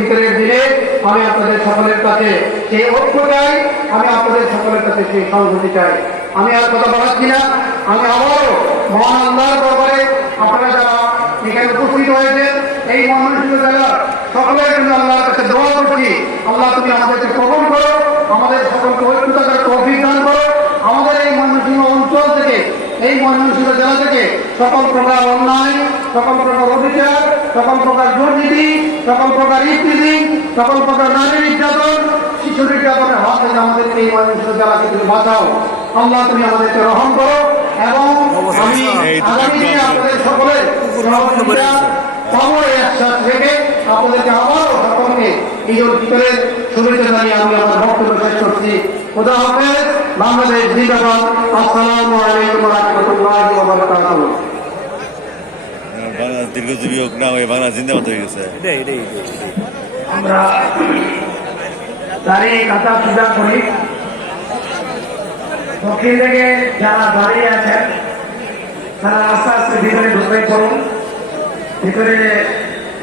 ফিতরের দিনে আমি আপনাদের সকলের কাছে সেই ঐক্য চাই, আমি আপনাদের সকলের কাছে সেই সংহতি চাই। আমি আর কথা বাড়াচ্ছি না, আমি আবারও মহান আল্লাহর দরবারে আপনারা যারা এখানে উপস্থিত হয়েছেন এই ময়মনসিংহ জেলার সকলের জন্য আল্লাহর কাছে দোয়া করছি, আল্লাহ তুমি আমাদেরকে কবুল করো, আমাদের সকলকে ঐক্যতার তৌফিক দান করো। আমাদের এই ময়মনসিংহ অঞ্চল থেকে, এই ময়মনসিংহ জেলা থেকে সকল প্রকার অন্যায়, সকল প্রকার অবিচার, সকল প্রকার দুর্নীতি, সকল প্রকার ইফতিজিং, সকল প্রকার নারী নির্যাতন, শিশু নির্যাতনের হাত থেকে আমাদেরকে এই ময়মনসিংহ জেলাকে তুমি বাঁচাও। আল্লাহ তুমি আমাদেরকে রহম করো এবং আমি আগামী দিনে আপনাদের সকলের সহযোগিতা পাবো একসাথ থেকে আপনাদেরকে আবারও সকলকে ঈদুল ফিতরের শুভেচ্ছা জানিয়ে আমি আমার বক্তব্য শেষ করছি। খোদা হাফেজ। বাংলাদেশ জিন্দাবাদ। আসসালামু আলাইকুম ওয়া রাহমাতুল্লাহি ওয়া বারাকাতুহু। দীর্ঘজীবী হোক না হয়ে বাংলা জিন্দাবাদ হয়ে গেছে। আমরা দাঁড়িয়ে কাতা পূজা করি। দক্ষিণ থেকে যারা দাঁড়িয়ে আছেন তারা আস্তে আস্তে ভিতরে ঢুকে পড়ুন। ভিতরে